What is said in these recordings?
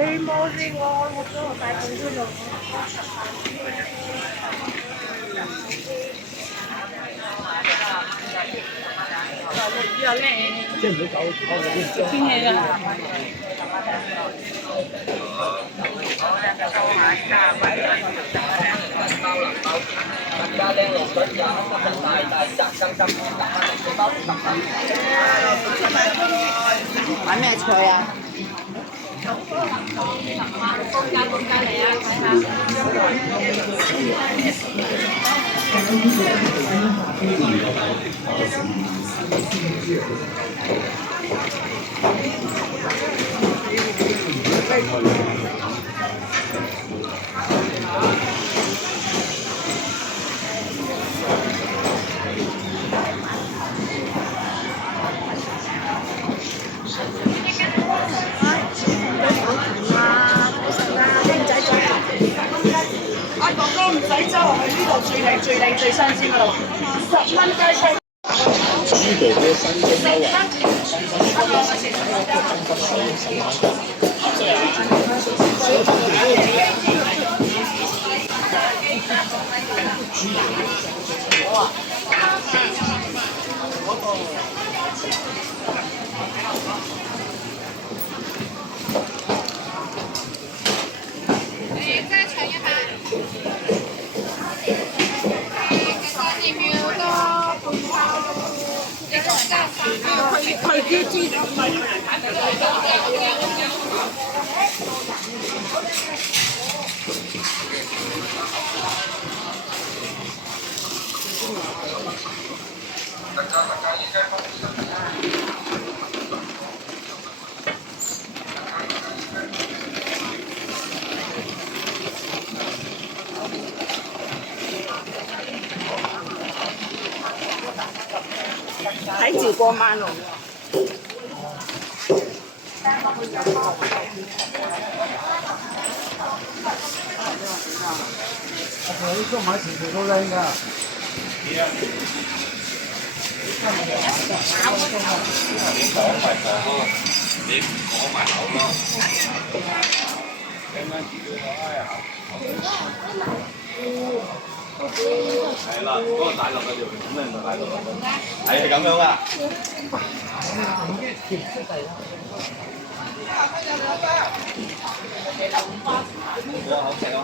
你冇試過我咗大眾嗰度。即係唔好走嗰邊。天氣啦。買咩菜啊？公家嚟啊！睇阿哥哥唔使周圍去呢度最靚最新鮮嗰度，10蚊雞翅。呢度嘅新嘅優惠。佢知。睇住過馬路。我同你收買全部都靚㗎。你講埋口咯。係啦，嗰個大陸嘅條咁靚就大陸係咁樣啊。我好食咯。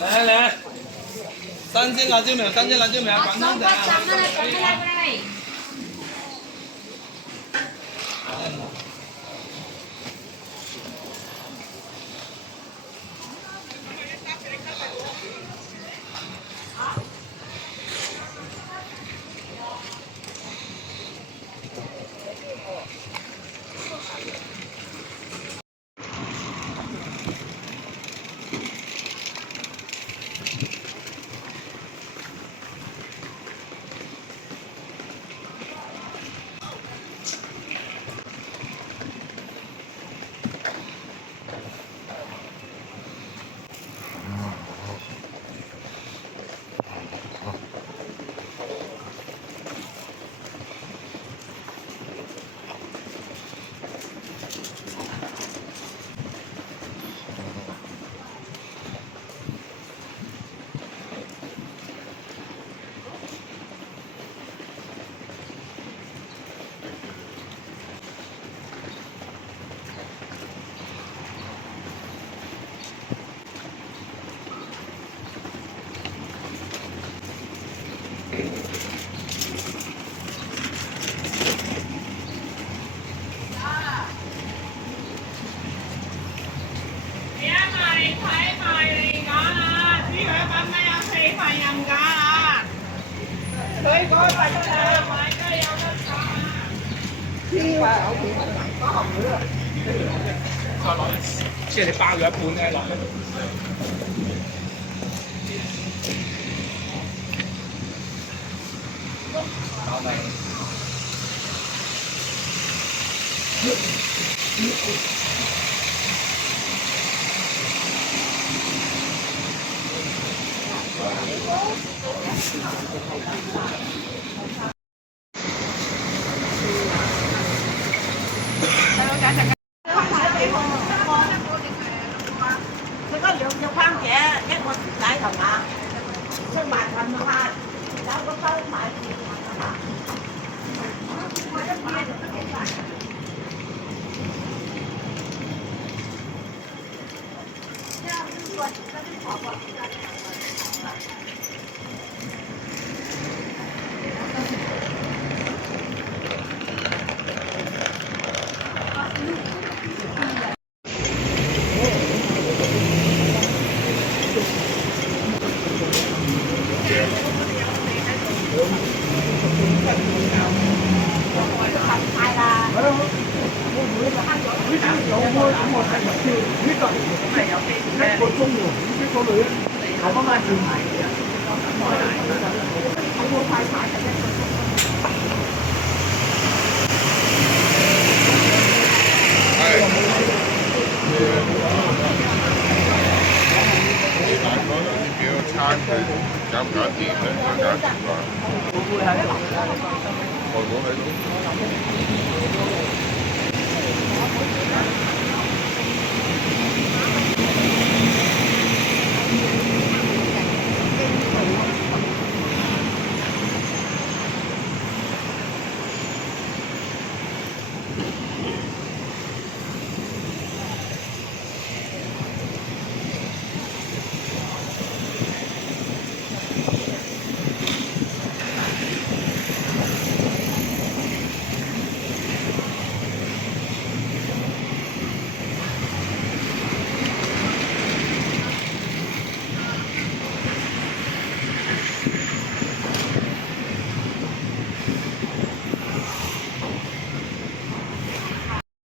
来来，三斤辣椒面，三斤辣椒面，广东的。即係你包咗一半咧落。佢嗰兩框嘅一個薯仔係嘛？出賣份派，有個收買錢係嘛？餐佢搞唔搞掂咧？搞掂啩？會喺度。外國喺度。